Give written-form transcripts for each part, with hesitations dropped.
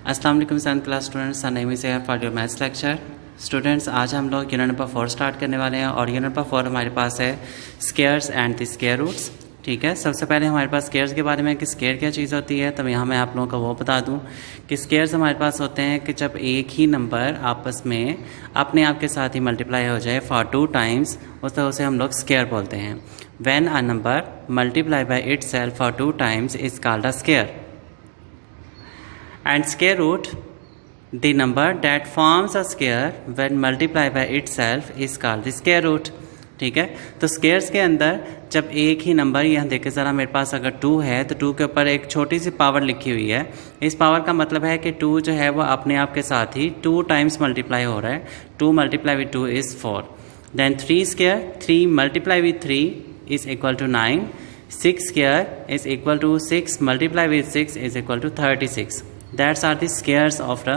अस्सलाम वालेकुम 7th class students, name is for your maths lecture. Students, आज हम लोग यूनिट नंबर 4 स्टार्ट करने वाले हैं और यूनिट नंबर 4 हमारे पास है squares and the square roots. ठीक है, सबसे पहले हमारे पास स्केयर्स के बारे में कि स्केयर क्या चीज़ होती है, तो यहाँ मैं आप लोगों को वो बता दूँ कि स्केयर्स हमारे पास होते हैं कि जब एक ही नंबर आपस में अपने आप के साथ ही मल्टीप्लाई हो जाए फॉर 2 टाइम्स, उसे हम लोग स्केयर बोलते हैं। When a number multiply by itself for 2 times is called a square. And square root, the number that forms a square when multiplied by itself is called the square root। ठीक है, तो scares के अंदर जब एक ही number, यहाँ देखे ज़रा, मेरे पास अगर 2 है तो 2 के ऊपर एक छोटी सी पावर लिखी हुई है। इस पावर का मतलब है कि 2 जो है वो अपने आप के साथ ही 2 टाइम्स मल्टीप्लाई हो रहा है। 2 multiply with 2 is 4। Then 3 square, 3 multiply with 3 is equal to 9। 6 square is equal to 6 multiply with 6 is equal to 36। That's are the squares of the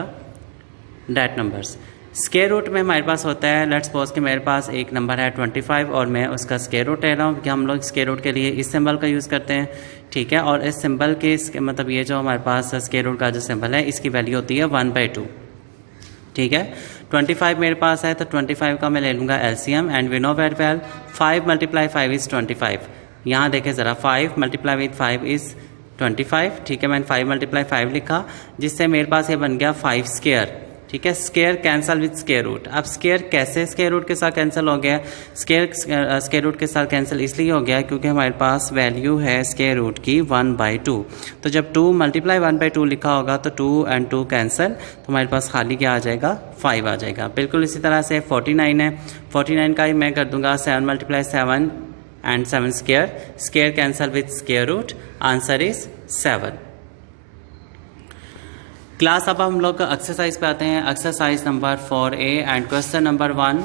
date numbers. Square root में हमारे पास होता है, let's suppose कि मेरे पास एक number है 25 और मैं उसका स्केयर रूट ले रहा हूँ कि हम लोग स्केयर रूट के लिए इस सिंबल का यूज़ करते हैं। ठीक है, और इस सिंबल के मतलब ये जो हमारे पास स्केयर रूट का जो सिंबल है इसकी वैल्यू होती है 1/2। ठीक है, 25 मेरे पास है तो 25 का मैं ले लूँगा LCM and we know very well 5 multiply 5 is 25। यहाँ देखें ज़रा, 5 मल्टीप्लाई विथ 5 इज़ 25। ठीक है, मैंने 5 मल्टीप्लाई 5 लिखा, जिससे मेरे पास ये बन गया 5 स्केयर। ठीक है, square cancel with square root. अब स्केयर कैसे स्केयर रूट के साथ कैंसिल हो गया? स्केयर रूट के साथ कैंसिल इसलिए हो गया क्योंकि हमारे पास वैल्यू है स्केयर रूट की 1/2। तो जब 2 मल्टीप्लाई 1/2 लिखा होगा तो 2 and 2 कैंसिल, तो हमारे पास खाली क्या आ जाएगा? 5 आ जाएगा। बिल्कुल इसी तरह से 49 है, 49 का ही मैं कर दूंगा 7 multiply 7 and 7 square. Square cancel with square root, answer is 7। Class अब हम लोग एक्सरसाइज पे आते हैं। Exercise number 4A and question number 1,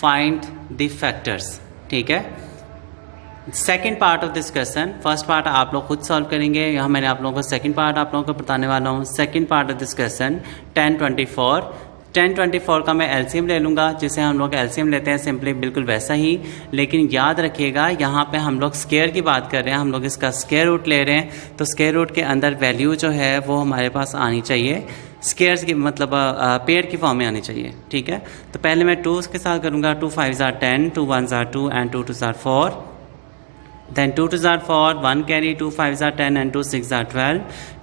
find the factors. ठीक है, second part of this question, first part आप लोग खुद सॉल्व करेंगे। यहाँ मैंने आप लोगों को सेकेंड पार्ट आप लोगों को बताने वाला हूँ। Second part of this question 1024 का मैं एलसीएम ले लूँगा, जिसे हम लोग एलसीएम लेते हैं सिंपली बिल्कुल वैसा ही, लेकिन याद रखिएगा यहाँ पे हम लोग स्केयर की बात कर रहे हैं, हम लोग इसका स्केयर रूट ले रहे हैं, तो स्केयर रूट के अंदर वैल्यू जो है वो हमारे पास आनी चाहिए स्केयर्स की, मतलब पेयर की फॉर्म में आनी चाहिए। ठीक है, तो पहले मैं 2 के साथ करूँगा। 2 5s are 10, 2 1s are 2 and 2 2s are 4। Then 2 2s are 4, 1 carry, 2 5s are 10 and 2 6s are 12,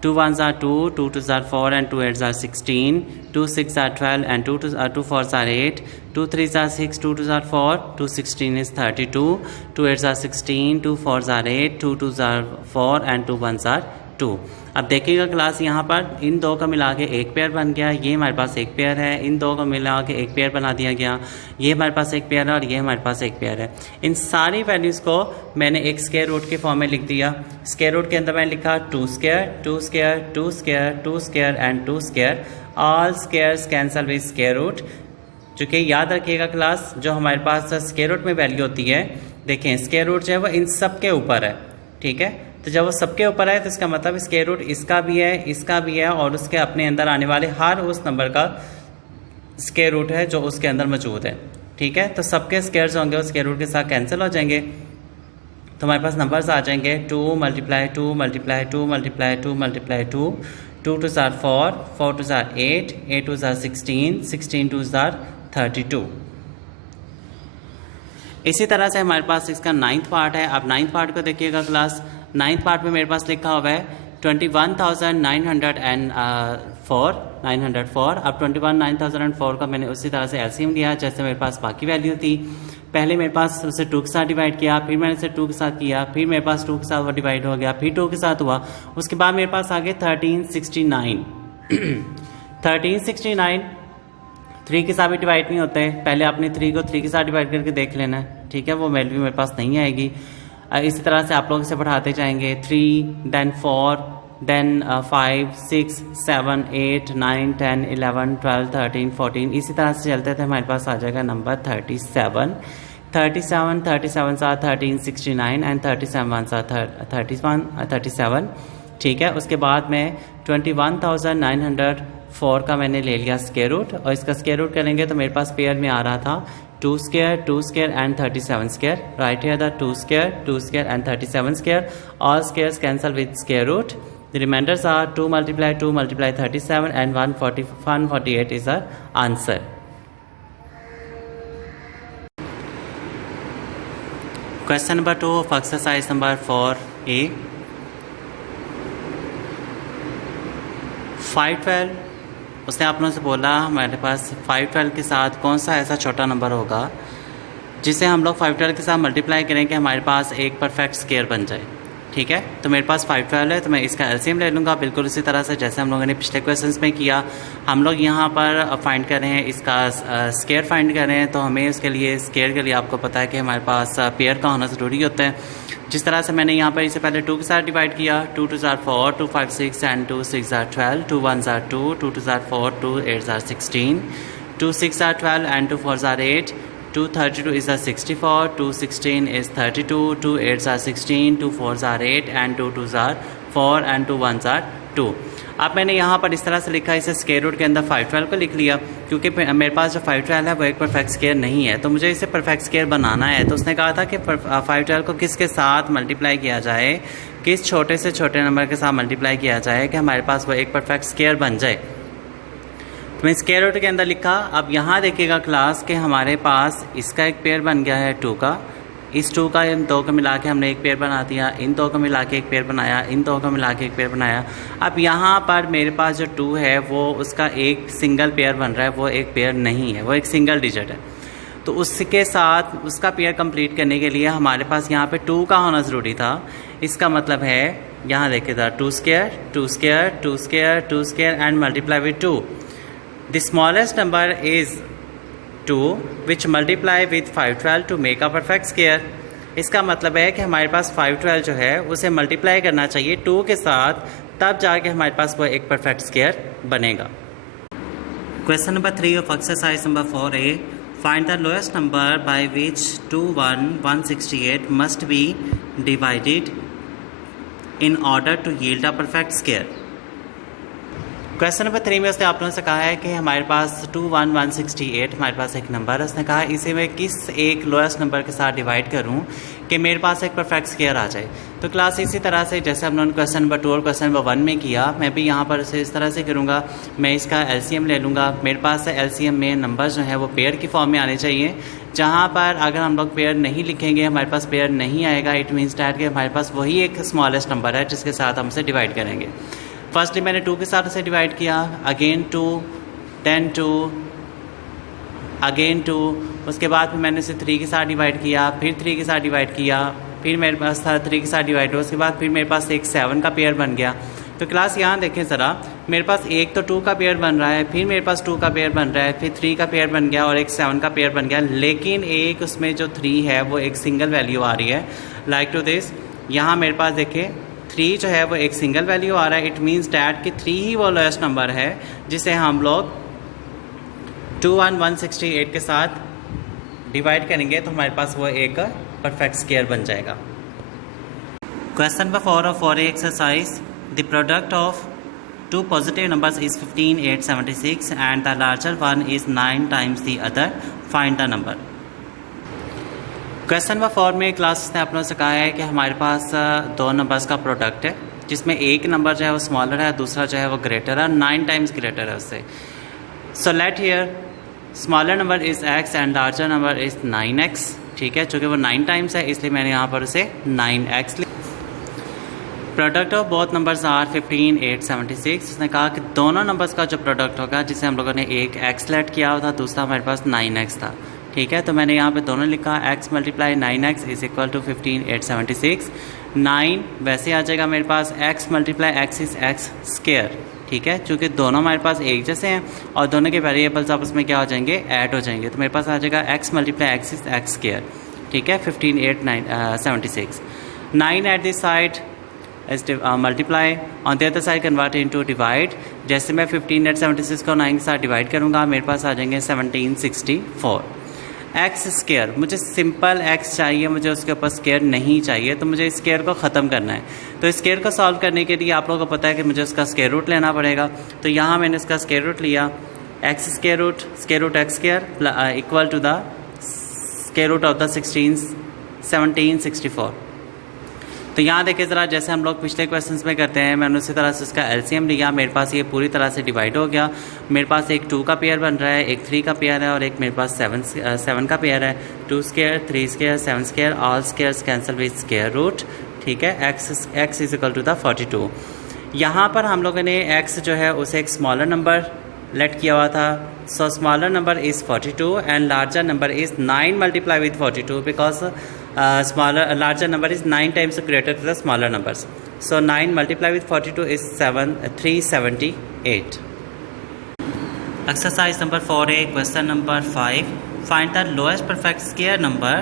2 1s are 2, 2 2s are 4 and 2 8s are 16, 2 6 are 12 and 2 4s are 8, 2 3s are 6, 2 2s are 4, 2 16 is 32, 2 8s are 16, 2 4s are 8, 2 2s are 4 and 2 1s are 2। अब देखिएगा class, यहाँ पर इन दो का मिला के एक pair बन गया, ये हमारे पास एक पेयर है, इन दो को मिला के एक पेयर बना दिया गया, ये हमारे पास एक पेयर है और ये हमारे पास एक पेयर है। इन सारी वैल्यूज़ को मैंने एक स्केयर रूट के फॉर्म में लिख दिया। स्केयर रूट के अंदर मैंने लिखा 2 square 2 square 2 square 2 square and 2 square, all squares cancel with square root. चूँकि याद रखिएगा क्लास, जो हमारे पास स्केयर रूट में वैल्यू होती है, देखें स्केयर रूट जो है वो इन सब के ऊपर है। ठीक है, तो जब वो सबके ऊपर है तो इसका मतलब स्केयर रूट इसका भी है, इसका भी है और उसके अपने अंदर आने वाले हर उस नंबर का स्केयर रूट है जो उसके अंदर मौजूद है। ठीक है, तो सबके स्केयर्स होंगे वो स्केयर रूट के साथ कैंसिल हो जाएंगे, तो हमारे पास नंबर्स आ जाएंगे 2 multiply 2 multiply 2 multiply 2 multiply 2, 2 2s are 4, 4 2s are 8, 8 2s are 16, 16 2s are 32। इसी तरह से हमारे पास इसका 9th पार्ट है। अब 9th पार्ट को देखिएगा क्लास, 9th पार्ट में मेरे पास लिखा हुआ है 21,904। अब 21,904 का मैंने उसी तरह से एलसीएम लिया जैसे मेरे पास बाकी वैल्यू थी। पहले मेरे पास उसे 2 के साथ डिवाइड किया, फिर मैंने इसे 2 के साथ किया, फिर मेरे पास 2 के साथ वो डिवाइड हो गया, फिर 2 के साथ हुआ, उसके बाद मेरे पास आ गए 1369। 1369 3 के साथ भी डिवाइड नहीं होते, पहले आपने 3 को 3 के साथ डिवाइड करके देख लेना है। ठीक है, वो वैल्यू मेरे पास नहीं आएगी। इसी तरह से आप लोग इसे बढ़ाते जाएंगे, 3 then 4 then 5 6 7 8 9 10 11 12 13 14, इसी तरह से चलते थे। हमारे पास आ जाएगा नंबर 37। 37 37 are 1369 and 37 are 37। ठीक है, उसके बाद में 21,904 का मैंने ले लिया स्केयर रूट और इसका स्केयर रूट करेंगे तो मेरे पास पेयर में आ रहा था 2 square and 37 square. Write here the 2 square and 37 square. All squares cancel with square root. The remainders are 2 multiply 37 and 148 is our answer. Question number 2 of exercise number 4A. 512, उसने आप लोगों से बोला हमारे पास 512 के साथ कौन सा ऐसा छोटा नंबर होगा जिसे हम लोग 512 के साथ मल्टीप्लाई करें कि हमारे पास एक परफेक्ट स्क्वायर बन जाए। ठीक है, तो मेरे पास 512 है तो मैं इसका एलसीएम ले लूँगा, बिल्कुल उसी तरह से जैसे हम लोगों ने पिछले क्वेश्चंस में किया। हम लोग यहाँ पर फाइंड कर रहे हैं इसका स्क्वायर फाइंड कर रहे हैं, तो हमें उसके लिए स्क्वायर के लिए आपको पता है कि हमारे पास पेयर का होना ज़रूरी होता है। जिस तरह से मैंने यहाँ पर इसे पहले 2 के साथ डिवाइड किया, 2 2 4, 2 5 6 and 2 6 12, 2 1 2, 2 2 4, 2 8 16, 2 6 12 and 2 4 8, 2 32 is 64, 2 16 is 32, 2 8 16, 2 4 8 and 2 2 4 and 2 1 2। अब मैंने यहाँ पर इस तरह से लिखा, इसे स्क्वायर रूट के अंदर 512 को लिख लिया, क्योंकि मेरे पास जो 512 है वो एक परफेक्ट स्क्वायर नहीं है, तो मुझे इसे परफेक्ट स्क्वायर बनाना है। तो उसने कहा था कि 512 को किसके साथ मल्टीप्लाई किया जाए, किस छोटे से छोटे नंबर के साथ मल्टीप्लाई किया जाए कि हमारे पास वो एक परफेक्ट स्क्वायर बन जाए। तो मैं स्क्वायर रूट के अंदर लिखा। अब यहाँ देखिएगा क्लास के हमारे पास इसका एक पेयर बन गया है 2 का, इस 2 का इन 2 को मिला के हमने एक पेयर बना दिया, इन 2 को मिला के एक पेयर बनाया, इन 2 को मिला के एक पेयर बनाया। अब यहाँ पर मेरे पास जो 2 है वो उसका एक सिंगल पेयर बन रहा है, वो एक पेयर नहीं है, वो एक सिंगल डिजिट है। तो उसके साथ उसका पेयर कंप्लीट करने के लिए हमारे पास यहाँ पे 2 का होना ज़रूरी था। इसका मतलब है यहाँ देखिएगा 2 square 2 square 2 square 2 square and multiply with 2। The smallest number is 2 which multiply with 512 to make a perfect square। इसका मतलब है कि हमारे पास 512 जो है उसे मल्टीप्लाई करना चाहिए 2 के साथ, तब जाके हमारे पास वो एक परफेक्ट स्क्वायर बनेगा। Question number 3 of exercise number 4A, find the lowest number by which 168 must be divided in order to yield a perfect square. Question number 3 में उसने आप लोगों से कहा है कि हमारे पास 168 हमारे पास एक नंबर है। उसने कहा इसे मैं किस एक लोएस्ट नंबर के साथ डिवाइड करूं कि मेरे पास एक परफेक्ट स्क्वायर आ जाए। तो क्लास इसी तरह से जैसे हम लोगों ने क्वेश्चन नंबर 2 और क्वेश्चन नंबर 1 में किया, मैं भी यहाँ पर इसे इस तरह से करूँगा। मैं इसका एलसीएम ले लूँगा। मेरे पास एलसीएम में नंबर जो है वो पेयर की फॉर्म में आने चाहिए, जहाँ पर अगर हम लोग पेयर नहीं लिखेंगे हमारे पास पेयर नहीं आएगा। इट मीन्स डैट कि हमारे पास वही एक स्मॉलेस्ट नंबर है जिसके साथ हम इसे डिवाइड करेंगे। फर्स्टली मैंने 2 के साथ इसे डिवाइड किया, अगेन 2 देन 2 अगेन 2, उसके बाद फिर मैंने इसे 3 के साथ डिवाइड किया, फिर 3 के साथ डिवाइड किया, फिर मेरे पास था 3 के साथ डिवाइड हुआ, उसके बाद फिर मेरे पास एक 7 का पेयर बन गया। तो क्लास यहाँ देखें ज़रा, मेरे पास एक तो 2 का पेयर बन रहा है, फिर मेरे पास 2 का पेयर बन रहा है, फिर 3 का पेयर बन गया और एक 7 का पेयर बन गया, लेकिन एक उसमें जो 3 है वो एक सिंगल वैल्यू आ रही है। लाइक टू दिस, यहाँ मेरे पास देखिए 3 जो है वो एक सिंगल वैल्यू आ रहा है। इट मीन्स डैट कि 3 ही वो लोएस्ट नंबर है जिसे हम लोग 168 के साथ डिवाइड करेंगे तो हमारे पास वो एक परफेक्ट स्क्वायर बन जाएगा। Question number 4 of 4A exercise, the product of 2 positive numbers is 15 8 76 and the larger one is 9 times the other, find the number. Question number 4 में क्लास ने आप लोगों से कहा है कि हमारे पास 2 नंबर्स का प्रोडक्ट है जिसमें एक नंबर जो है वो स्मॉलर है, दूसरा जो है वो ग्रेटर है, 9 टाइम्स ग्रेटर है उससे। So let here smaller number is x and larger number is 9x। ठीक है, चूँकि वो 9 टाइम्स है इसलिए मैंने यहाँ पर उसे 9x लिखा। Product of both numbers are 15 8 76। उसने कहा कि दोनों नंबर्स का जो प्रोडक्ट होगा, जिसे हम लोगों ने एक x लेट किया हुआ था, दूसरा हमारे पास 9x था। ठीक है, तो मैंने यहाँ पे दोनों लिखा, x multiply 9x is equal to 15 8 76। 9 वैसे आ जाएगा मेरे पास, x multiply x is x square. ठीक है, चूँकि दोनों हमारे पास एक जैसे हैं और दोनों के वेरिएबल्स आपस में क्या हो जाएंगे, ऐड हो जाएंगे, तो मेरे पास आ जाएगा x multiply x is x square. ठीक है, 15 8 76। 9 at this side is multiply, on the other side convert into divide. जैसे मैं 15 8 76 को 9 के साथ डिवाइड करूँगा मेरे पास आ जाएंगे 1764 एक्स स्क्वायर। मुझे सिंपल एक्स चाहिए, मुझे उसके ऊपर स्क्वायर नहीं चाहिए, तो मुझे स्क्वायर को ख़त्म करना है। तो स्क्वायर को सॉल्व करने के लिए आप लोगों को पता है कि मुझे उसका स्क्वायर रूट लेना पड़ेगा। तो यहाँ मैंने उसका स्क्वायर रूट लिया, X square root X square equal to the square root of the 1764। तो यहाँ देखिए ज़रा, जैसे हम लोग पिछले क्वेश्चंस में करते हैं, मैंने उसी तरह से इसका एलसीएम लिया। मेरे पास ये पूरी तरह से डिवाइड हो गया। मेरे पास एक 2 का पेयर बन रहा है, एक 3 का पेयर है और एक मेरे पास 7 का पेयर है। 2 square, 3 square, 7 square, all squares cancel with square root. ठीक है, x is equal to the 42। यहाँ पर हम लोगों ने x जो है उसे एक स्मॉलर नंबर लेट किया हुआ था। So smaller number is 42 and larger number is 9 multiply with 42 because larger number is 9 times greater to the smaller numbers. So 9 multiplied with 42 is 378. Exercise number 4a, question number 5. Find the lowest perfect square number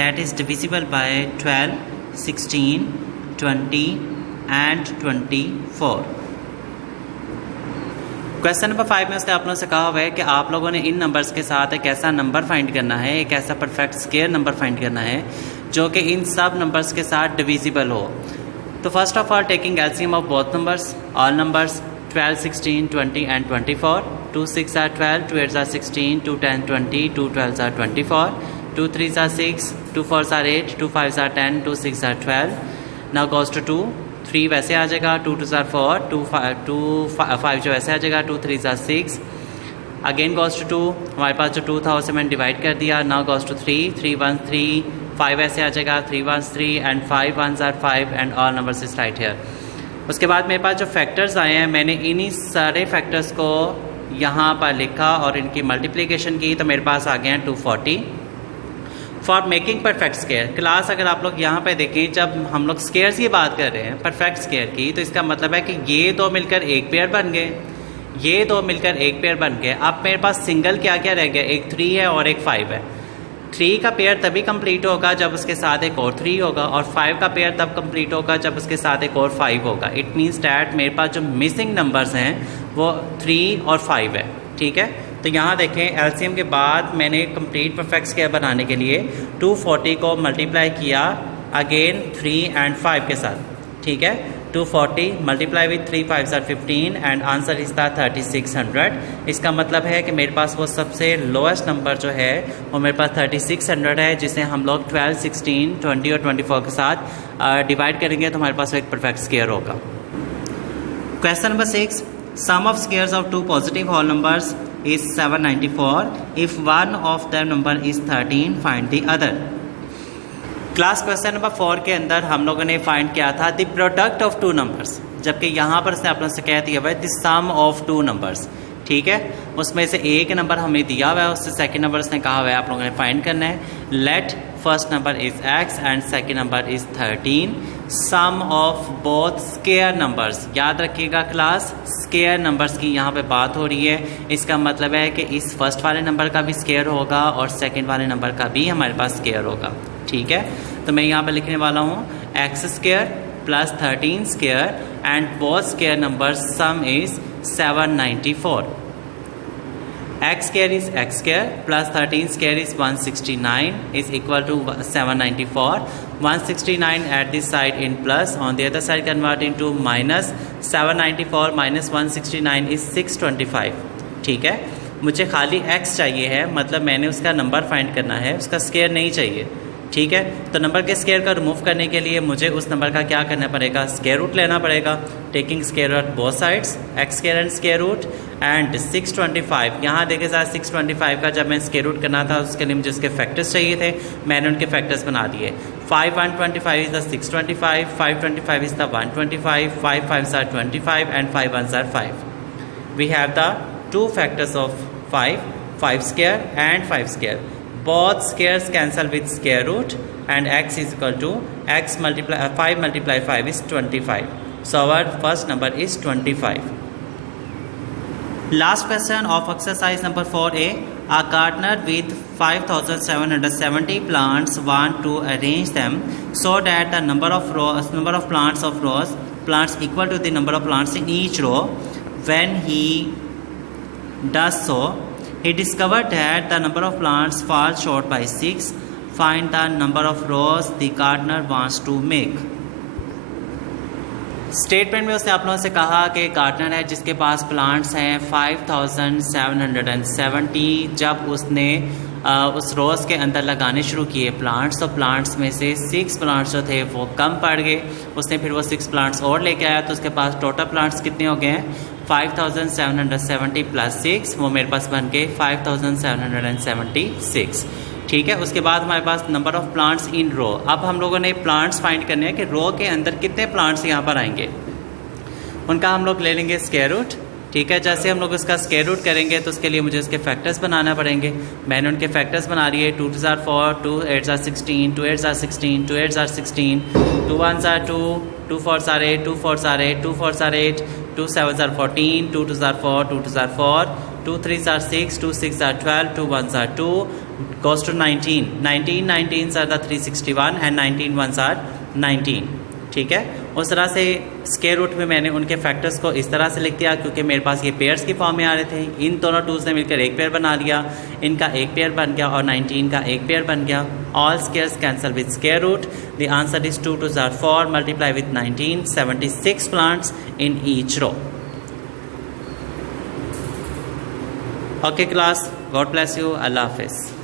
that is divisible by 12, 16, 20 and 24. Question number 5 में उसने आप लोगों से कहा हुआ है कि आप लोगों ने इन नंबर्स के साथ एक ऐसा नंबर फाइंड करना है, एक ऐसा परफेक्ट स्क्वायर नंबर फाइंड करना है जो कि इन सब नंबर्स के साथ डिविजिबल हो। तो first of all taking LCM of both numbers, all numbers 12, 16, 20 and 24. 2 6 are 12, 2 8 are 16, 2 10 20, 2 12 are 24, 2 3 are 6, 2 4 are 8, 2 5 are 10, 2 6 are 12. Now goes to 2, 3 वैसे आ जाएगा, 2 2 are 4, 2 5 जो वैसे आ जाएगा, 2 3 are 6. अगेन गोज टू 2, हमारे पास जो 2 था उसे मैंने डिवाइड कर दिया. नाउ गोज टू 3, 3 1 3, 5 ऐसे आ जाएगा, 3 1 3 and 5 1 are 5 and all numbers is right here. उसके बाद मेरे पास जो फैक्टर्स आए हैं, मैंने इन्हीं सारे फैक्टर्स को यहाँ पर लिखा और इनकी मल्टीप्लिकेशन की, तो मेरे पास आ गए हैं 240. For making perfect square class, अगर आप लोग यहाँ पे देखें, जब हम लोग स्क्वायर्स की बात कर रहे हैं परफेक्ट स्क्वायर की, तो इसका मतलब है कि ये दो मिलकर एक पेयर बन गए, ये दो मिलकर एक पेयर बन गए. अब मेरे पास सिंगल क्या क्या रह गया, एक 3 है और एक 5 है. 3 का पेयर तभी कंप्लीट होगा जब उसके साथ एक और 3 होगा, और 5 का पेयर तब कंप्लीट होगा जब उसके साथ एक और 5 होगा. इट मीन्स डैट मेरे पास जो मिसिंग नंबर्स हैं वो 3 और 5 है. ठीक है, तो यहाँ देखें एलसीएम के बाद मैंने कंप्लीट परफेक्ट स्क्वायर बनाने के लिए 240 को मल्टीप्लाई किया अगेन 3 एंड 5 के साथ. ठीक है, 240 multiply with 3 5 are 15 and answer is the 3600. इसका मतलब है कि मेरे पास वो सबसे लोएस्ट नंबर जो है वो मेरे पास 3600 है, जिसे हम लोग 12, 16, 20 और 24 के साथ डिवाइड करेंगे तो हमारे पास एक परफेक्ट स्क्वायर होगा. Question number 6, sum of squares of two positive whole numbers is 794. If one of them number is 13, find the other. Class question number 4 के अंदर हम लोगों ने फाइंड किया था the product of two numbers, जबकि यहाँ पर उसने आप लोगों से कह दिया हुआ है the sum of two numbers. ठीक है, उसमें से एक नंबर हमें दिया हुआ है, उससे सेकंड नंबर उसने कहा हुआ है आप लोगों ने फाइंड करना है. Let first number is x and second number is 13. Sum of both square numbers, याद रखिएगा क्लास स्क्वायर नंबर्स की यहाँ पे बात हो रही है. इसका मतलब है कि इस फर्स्ट वाले नंबर का भी स्क्वायर होगा और सेकंड वाले नंबर का भी हमारे पास स्क्वायर होगा. ठीक है, तो मैं यहाँ पे लिखने वाला हूँ x square plus 13 square and both square number some is 794. x square is x square plus 13 square is 169 is equal to 794. 169 at this side in plus, on the other side convert into minus. 794 minus 169 is 625. ठीक है, मुझे खाली x चाहिए है, मतलब मैंने उसका number find करना है, उसका स्क्वायर नहीं चाहिए. ठीक है, तो नंबर के स्क्वायर का रिमूव करने के लिए मुझे उस नंबर का क्या करना पड़ेगा, स्क्वायर रूट लेना पड़ेगा. Taking square root both sides, X square and square root and 625. यहाँ देखिए साथ 625 का जब मैं स्क्वायर रूट करना था उसके लिए मुझे उसके फैक्टर्स चाहिए थे, मैंने उनके फैक्टर्स बना दिए. 5 125 is the 625, 525 is the 125, 5 5 are 25 and 5 1s are 5. We have the two factors of 5, 5 square and 5 square. Both squares cancel with square root and x is equal to x multiply 5 multiply 5 is 25. So our first number is 25. Last question of exercise number 4a. A gardener with 5,770 plants want to arrange them so that the number of plants equal to the number of plants in each row. When he does so, he discovered that the number of plants falls short by 6. Find the number of rows the gardener wants to make. Statement में उसने आप लोगों से कहा कि gardener है जिसके पास plants हैं 5,770. जब उसने उस रोज़ के अंदर लगाने शुरू किए प्लांट्स, तो प्लांट्स में से 6 प्लांट्स जो थे वो कम पड़ गए। उसने फिर वो 6 प्लांट्स और लेके आया, तो उसके पास टोटल प्लांट्स कितने हो गए हैं 5770 प्लस 6, वो मेरे पास बन गए 5776। ठीक है, उसके बाद हमारे पास नंबर ऑफ़ प्लांट्स इन रो। अब हम लोगों ने प्लांट्स फाइंड करने हैं कि रो के अंदर कितने प्लांट्स यहाँ पर आएंगे। उनका हम लोग ले लेंगे स्क्वायर रूट। ठीक है, जैसे हम लोग उसका स्क्वायर रूट करेंगे तो उसके लिए मुझे उसके फैक्टर्स बनाना पड़ेंगे। मैंने उनके फैक्टर्स बना लिए 2 2 4 4, 2 8 16, 2 8 16, 2 8 16, 2 1 2, 2 4 8, 2 4 8, 2 4 8, 2 7 14, 2 2 4, 2 2 4, 2 3 6, 2 6 12, 2 1 2, goes to 19, 19 are the 361 and 19 ones are 19। ठीक है, उस तरह से स्क्वायर रूट में मैंने उनके फैक्टर्स को इस तरह से लिख दिया, क्योंकि मेरे पास ये पेयर्स की फॉर्म में आ रहे थे। इन दोनों टूल्स ने मिलकर एक पेयर बना लिया, इनका एक पेयर बन गया और 19 का एक पेयर बन गया। All squares cancel with square root. The answer is 2 2 4 multiply with 19, 76 plants in each row. Okay class, God bless you, अल्लाह हाफिज़।